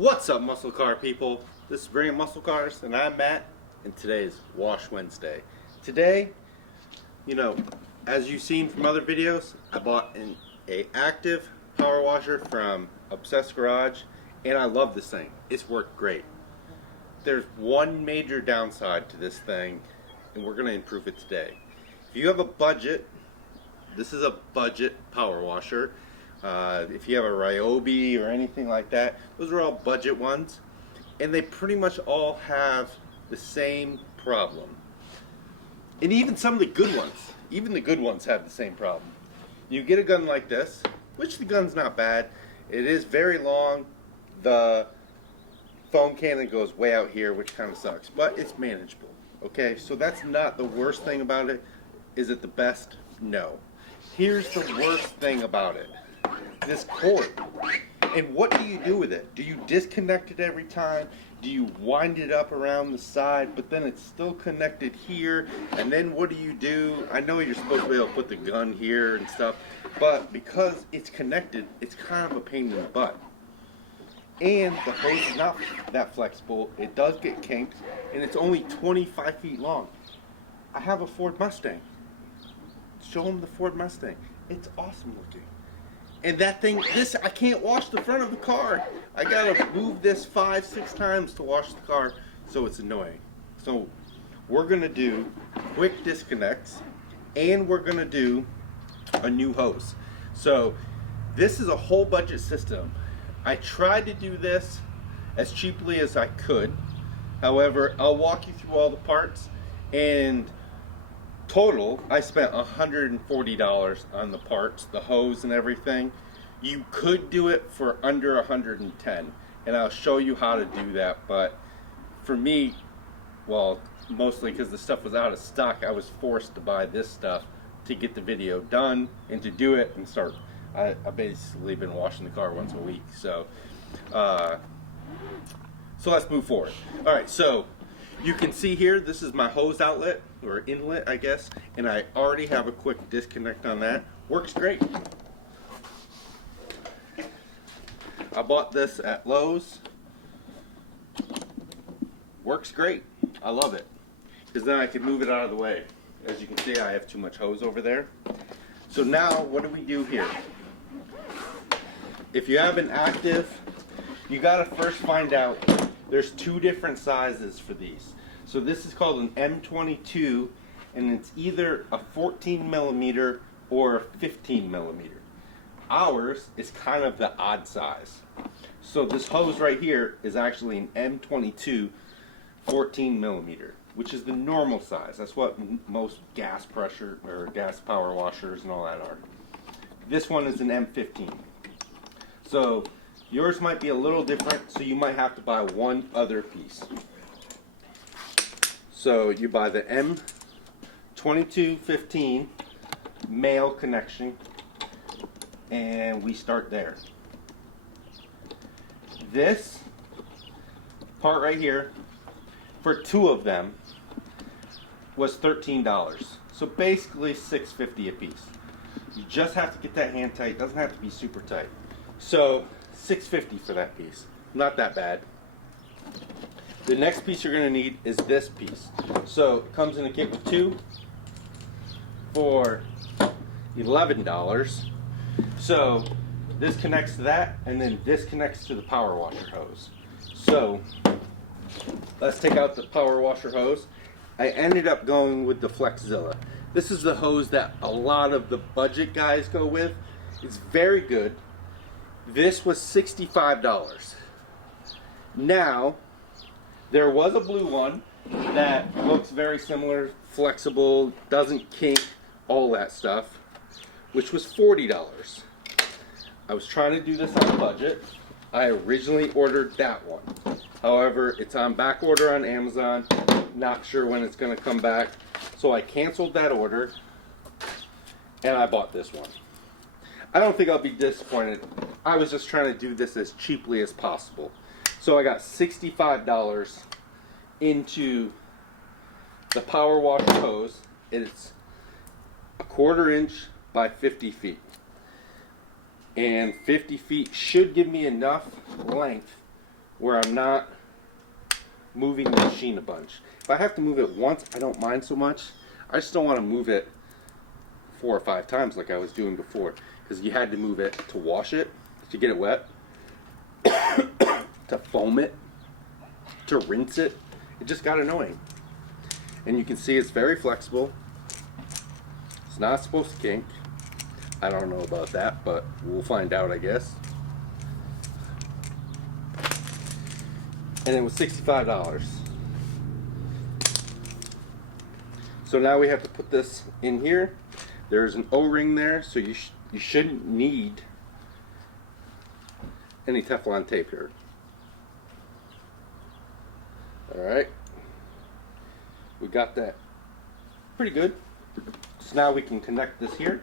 What's up, muscle car people? This is Bringing Muscle Cars, and I'm Matt, and today is Wash Wednesday. Today, as you've seen from other videos, I bought an active power washer from Obesessed Garage, and I love this thing. It's worked great. There's one major downside to this thing, and we're going to improve it today. If you have a budget, this is a budget power washer. If you have a Ryobi or anything like that, those are all budget ones, and they pretty much all have the same problem. And even some of the good ones, have the same problem. You get a gun like this, which the gun's not bad. It is very long. The foam cannon goes way out here, which kind of sucks, but it's manageable. Okay, so that's not the worst thing about it. Is it the best? No. Here's the worst thing about it. This cord. And what do you do with it? Do you disconnect it every time? Do you wind it up around the side, but then it's still connected here? And then what do? I know you're supposed to be able to put the gun here and stuff, but because it's connected, it's kind of a pain in the butt. And the hose is not that flexible. It does get kinked, and it's only 25 feet long. I have a Ford Mustang. Show them the Ford Mustang. It's awesome looking. And that thing, I can't wash the front of the car. I gotta move this 5-6 times to wash the car, so it's annoying. So we're gonna do quick disconnects, and we're gonna do a new hose. So this is a whole budget system. I tried to do this as cheaply as I could. However, I'll walk you through all the parts, and total, I spent $140 on the parts, the hose and everything. You could do it for under $110, and I'll show you how to do that. But for me, well, mostly because the stuff was out of stock, I was forced to buy this stuff to get the video done and to do it and start. I basically been washing the car once a week. So let's move forward. All right, so you can see here, this is my hose outlet, or inlet, I guess, and I already have a quick disconnect on that. Works great. I bought this at Lowe's. Works great. I love it, because then I can move it out of the way. As you can see, I have too much hose over there. So now, what do we do here? If you have an active, you gotta first find out, there's two different sizes for these. So this is called an M22, and it's either a 14 millimeter or a 15 millimeter. Ours is kind of the odd size. So this hose right here is actually an M22 14 millimeter, which is the normal size. That's what most gas pressure or gas power washers and all that are. This one is an M15. So yours might be a little different, so you might have to buy one other piece. So you buy the M2215 male connection, and we start there. This part right here, for two of them, was $13. So basically $6.50 a piece. You just have to get that hand tight. It doesn't have to be super tight. So $6.50 for that piece. Not that bad. The next piece you're going to need is this piece. So it comes in a kit with two for $11. So this connects to that, and then this connects to the power washer hose. So let's take out the power washer hose. I ended up going with the Flexzilla. This is the hose that a lot of the budget guys go with. It's very good. This was $65. Now, there was a blue one that looks very similar, flexible, doesn't kink, all that stuff, which was $40. I was trying to do this on a budget. I originally ordered that one. However, it's on back order on Amazon. Not sure when it's going to come back. So I canceled that order, and I bought this one. I don't think I'll be disappointed. I was just trying to do this as cheaply as possible. So I got $65 into the power washer hose. It's a 1/4 inch by 50 feet. And 50 feet should give me enough length where I'm not moving the machine a bunch. If I have to move it once, I don't mind so much. I just don't want to move it 4 or 5 times like I was doing before, because you had to move it to wash it, to get it wet, to foam it, to rinse it. It just got annoying. And you can see it's very flexible. It's not supposed to kink. I don't know about that, but we'll find out, I guess. And it was $65. So now we have to put this in here. There's an O-ring there, so you shouldn't need any Teflon tape here. Alright, we got that pretty good. So now we can connect this here.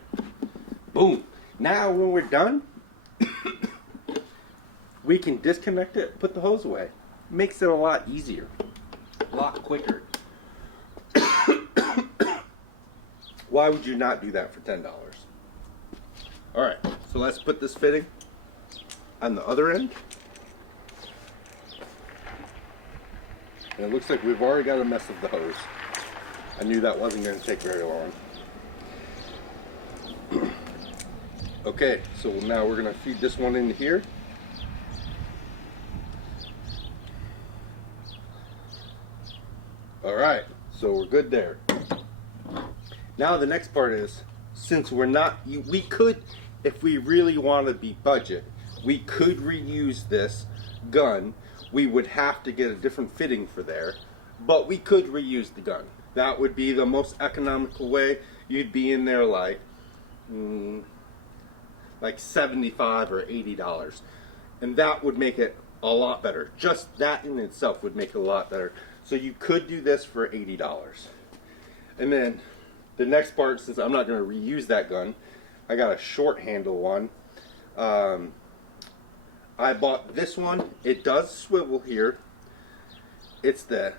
Boom. Now when we're done, we can disconnect it, put the hose away. Makes it a lot easier, a lot quicker. Why would you not do that for $10? Alright, so let's put this fitting on the other end. And it looks like we've already got a mess of the hose. I knew that wasn't going to take very long. Okay, so now we're going to feed this one into here. Alright, so we're good there. Now the next part is, since we're not, we could, if we really want to be budget, we could reuse this gun. We would have to get a different fitting for there, but we could reuse the gun. That would be the most economical way. You'd be in there like $75 or $80, and that would make it a lot better. Just that in itself would make it a lot better. So you could do this for $80. And then the next part, since I'm not going to reuse that gun, I got a short handle one. I bought this one. It does swivel here. It's the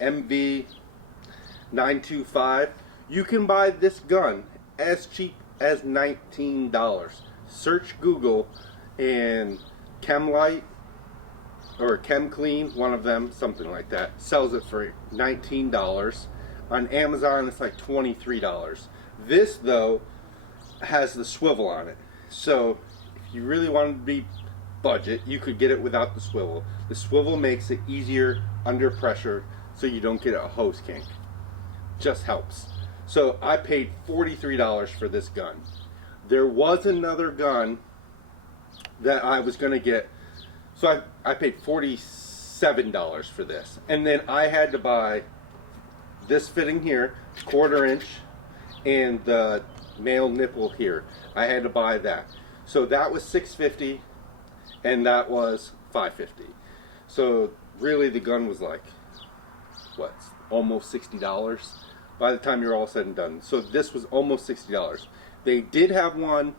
MV925. You can buy this gun as cheap as $19. Search Google and Chemlight or Chem Clean, one of them, something like that, sells it for $19. On Amazon, it's like $23. This, though, has the swivel on it. So, if you really wanted to be budget, you could get it without the swivel. The swivel makes it easier under pressure so you don't get a hose kink. Just helps. So, I paid $43 for this gun. There was another gun that I was going to get. So, I paid $47 for this. And then I had to buy this fitting here, 1/4 inch, and the male nipple here. I had to buy that. So that was $650, and that was $550. So really the gun was like, what, almost $60 by the time you're all said and done. So this was almost $60. They did have one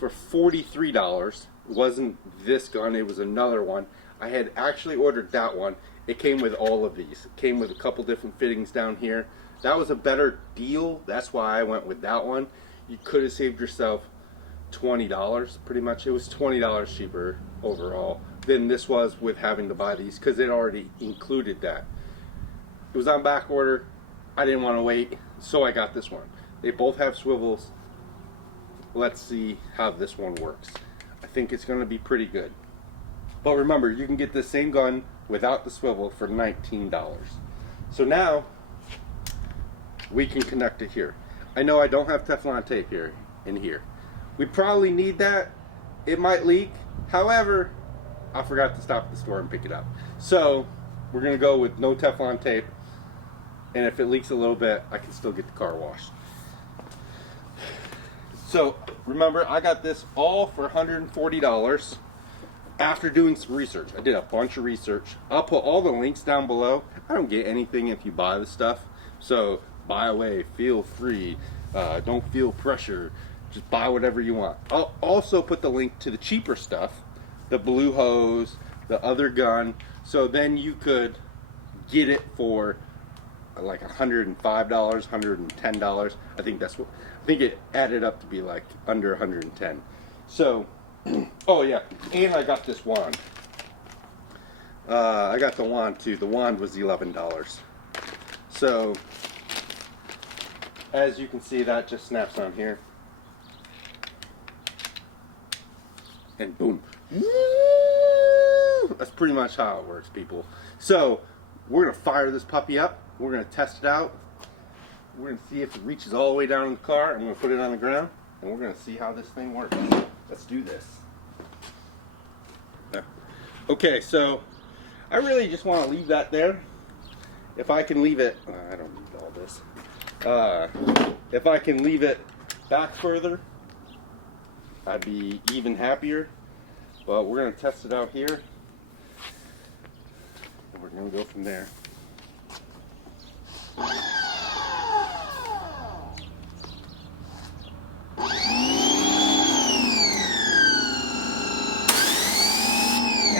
for $43. It wasn't this gun, it was another one. I had actually ordered that one. It came with all of these. It came with a couple different fittings down here. That was a better deal. That's why I went with that one. You could have saved yourself $20 pretty much. It was $20 cheaper overall than this was with having to buy these, because it already included that. It was on back order. I didn't want to wait, so I got this one. They both have swivels. Let's see how this one works. I think it's going to be pretty good. But remember, you can get the same gun without the swivel for $19. So now we can connect it here. I know I don't have Teflon tape here in here. We probably need that. It might leak. However, I forgot to stop at the store and pick it up. So we're gonna go with no Teflon tape, and if it leaks a little bit, I can still get the car washed. So remember, I got this all for $140 after doing some research. I did a bunch of research. I'll put all the links down below. I don't get anything if you buy the stuff, so buy away, feel free, don't feel pressure, just buy whatever you want. I'll also put the link to the cheaper stuff, the blue hose, the other gun, so then you could get it for like $105, $110. I think that's what, I think it added up to be like under 110. So, oh yeah, and I got this wand. I got the wand too. The wand was $11. So, as you can see, that just snaps on here. And boom. That's pretty much how it works, people. So, we're going to fire this puppy up. We're going to test it out. We're going to see if it reaches all the way down in the car. I'm going to put it on the ground. And we're going to see how this thing works. Let's do this. Okay, so I really just want to leave that there. If I can leave it, I don't need all this. If I can leave it back further, I'd be even happier. But we're going to test it out here. And we're going to go from there.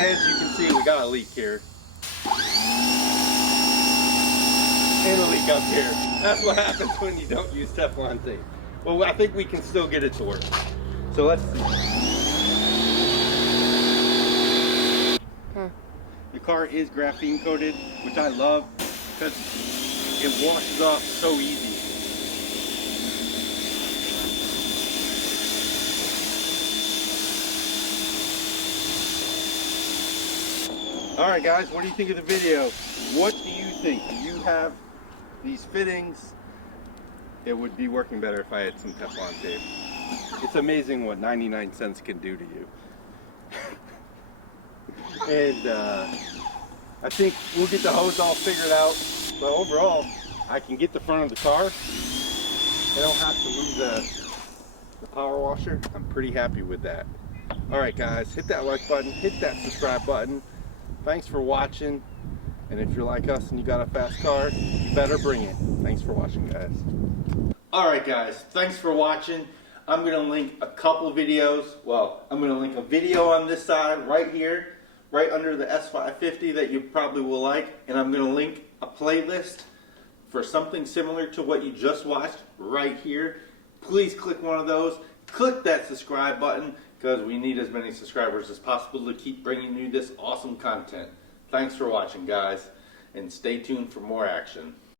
As you can see, we got a leak here. And a leak up here. That's what happens when you don't use Teflon tape. Well, I think we can still get it to work. So let's see. The car is graphene coated, which I love because it washes off so easy. Alright guys, what do you think of the video? What do you think? Do you have these fittings? It would be working better if I had some Teflon tape. It's amazing what 99 cents can do to you. And I think we'll get the hose all figured out. But overall, I can get the front of the car. I don't have to lose the power washer. I'm pretty happy with that. Alright guys, hit that like button, hit that subscribe button. Thanks for watching, and if you're like us and you got a fast car, you better bring it. Thanks for watching, guys. Alright guys, thanks for watching. I'm going to link a couple videos. Well, I'm going to link a video on this side right here, right under the S550 that you probably will like, and I'm going to link a playlist for something similar to what you just watched right here. Please click one of those. Click that subscribe button, because we need as many subscribers as possible to keep bringing you this awesome content. Thanks for watching, guys, and stay tuned for more action.